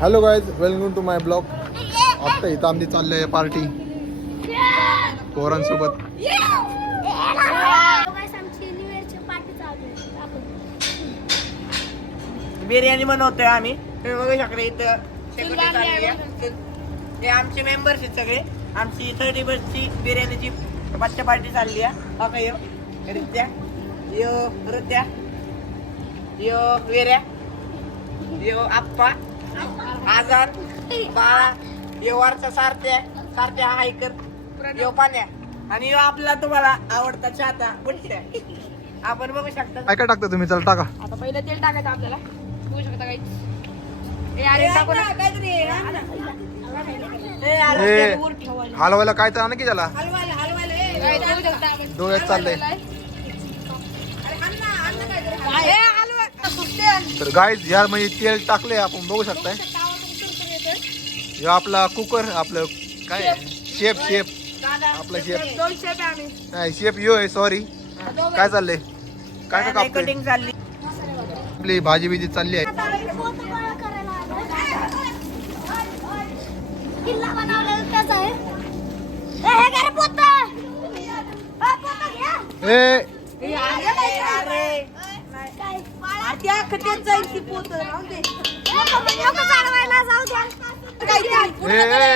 Hello guys, welcome to my blog. आता इथं आमची चालली आहे पार्टी पोरांसोबत. बिर्याणी बनवतोय आम्ही. तुम्ही बघू शकता इथं हे आमचे मेंबर्स आहेत सगळे. आमची 30 बसची बिर्याणीची बच्चा पार्टी चालली आहे. का यो रित्या, यो ऋत्या, यो वेऱ्या, यो आप्पा, आजान, बाळा, यो वरचा सारथ्या हायकर, यो पाण्या आणि यो आपला तुम्हाला आवडता चाहता बुट्ट्या. आपण बघू शकता. काय काय टाकता तुम्ही? चला टाका. आता पहिलं तेल टाकायचं आपल्याला. बघू शकता काही टाकू ना काहीतरी. हलवायला काय तर आणखी त्याला डोळ्यात चाललंय. तर गाईज यार म्हणजे तेल टाकले आपण बघू शकताय. हे आपला कुकर, आपलं काय शेप आपला शेप नाही शेप यो आहे. सॉरी, काय चाललंय? काय काय कापतोय? कटिंग चालली. आपली भाजी बिजी चालली आहे.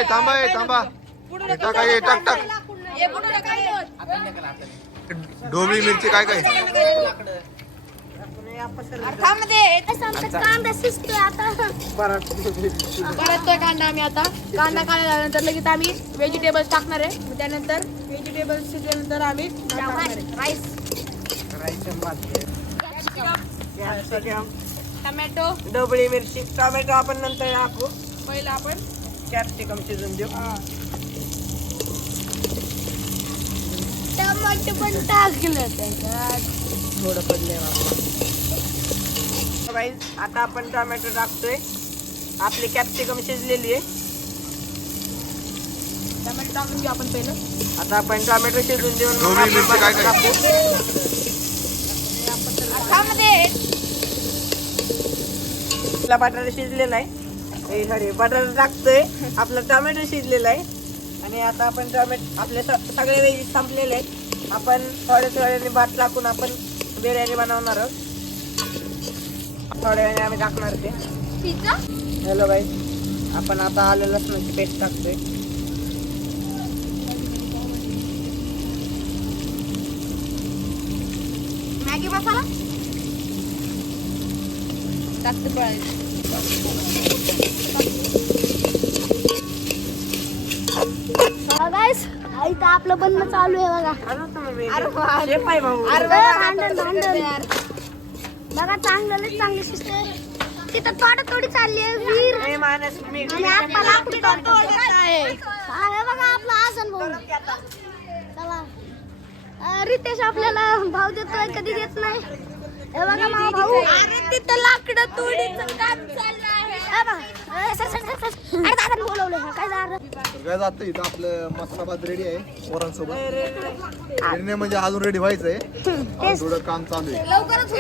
थांबा टाक ढोबळी मिरची काय काय परततोय कांदा. आम्ही आता कांदा काढल्यानंतर लगेच आम्ही व्हेजिटेबल्स टाकणार आहे. मग त्यानंतर व्हेजिटेबल्स शिजल्यानंतर आम्ही टमॅटो, ढोबळी मिरची, टोमॅटो आपण नंतर टाकू. पहिला आपण कॅप्सिकम शिजून देऊ. टमाटे पण टाकलं त्याच्यात. थोडं पडले. आता आपण टोमॅटो टाकतोय. आपली कॅप्सिकम शिजलेली आहे. टमाटे टाकून घेऊ आपण पहिलं. आता आपण टोमॅटो शिजून देऊन ढोबळी मिरची काय काय आपला बटाटा शिजलेला आहे. सॉरी, बटाटा टाकतोय. आपला टोमॅटो शिजलेला आहे. आणि आता आपण टोमॅटो आपले सगळे वेजी संपलेले आहेत. आपण थोड्या वेळाने भात टाकून आपण बिर्याणी बनवणार आहोत. थोड्या वेळाने आम्ही टाकणार ते. हॅलो गाईस, आपण आता आलं लसणाची पेस्ट टाकतोय. मॅगी मसाला टाकतो. गाइस, इथं आपलं बनणं चालू आहे बघा. बघा चांगली शिजते. तिथं थोडी चालली आहे वीर. आणि आपल्याला आपली बघा आपला आसन भाऊ. चला, रितेश आपल्याला भाव देतोय, कधी देत नाही. हे बघा माझा भाऊ. तिथं लाकडं तोडीचं काम चाललं आहे. अरे दादा बोलवलं काय झालं? काय जातं इथं आपलं मसाला भात रेडी आहे पोरांसोबत. रेडी म्हणजे अजून रेडी व्हायचंय. थोडं काम चालू आहे. लवकरच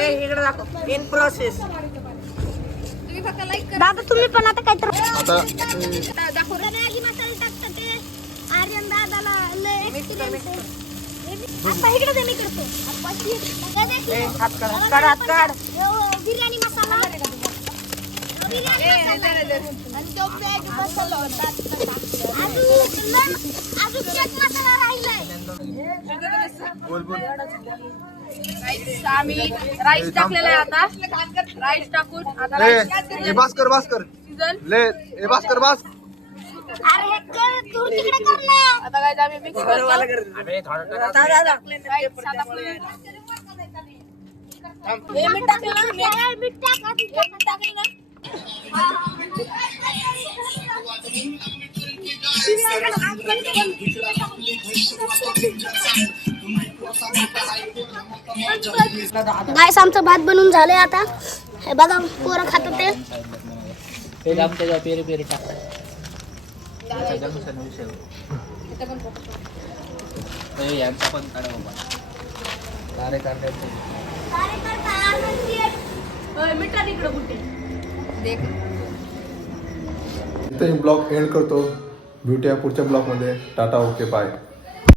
इन प्रोसेस. तुम्ही फक्त लाईक करा. दादा तुम्ही पण आता काय तर आता दाखव. मॅगी मसाला टाकतात ते. आर्यन दादाला लय एक्सपिरियन्स आहे. आता इकडे दे, मी करतो. हात काढ. बिर्याणी मसाला आणि तो मॅगी मसाला होता. अजून केक मसाला राहिलाय. आम्ही राईस टाकलेला आहे. आता राईस टाकून आता भास्कर अरे तू तिकडे कर ना. आता काय आम्ही मिक्स करतो. मीठ टाकलं ना. गाइस, आमचं भात बनवून झालंय. आता हे बघा पोरं खातात ते. पेरी टाक. यांचा पण काढा बाबा. मिठा तिकडं कुठे देख. इथं ब्लॉग एंड करतो. भेटूया पुढच्या ब्लॉगमध्ये. Tata, okay, bye.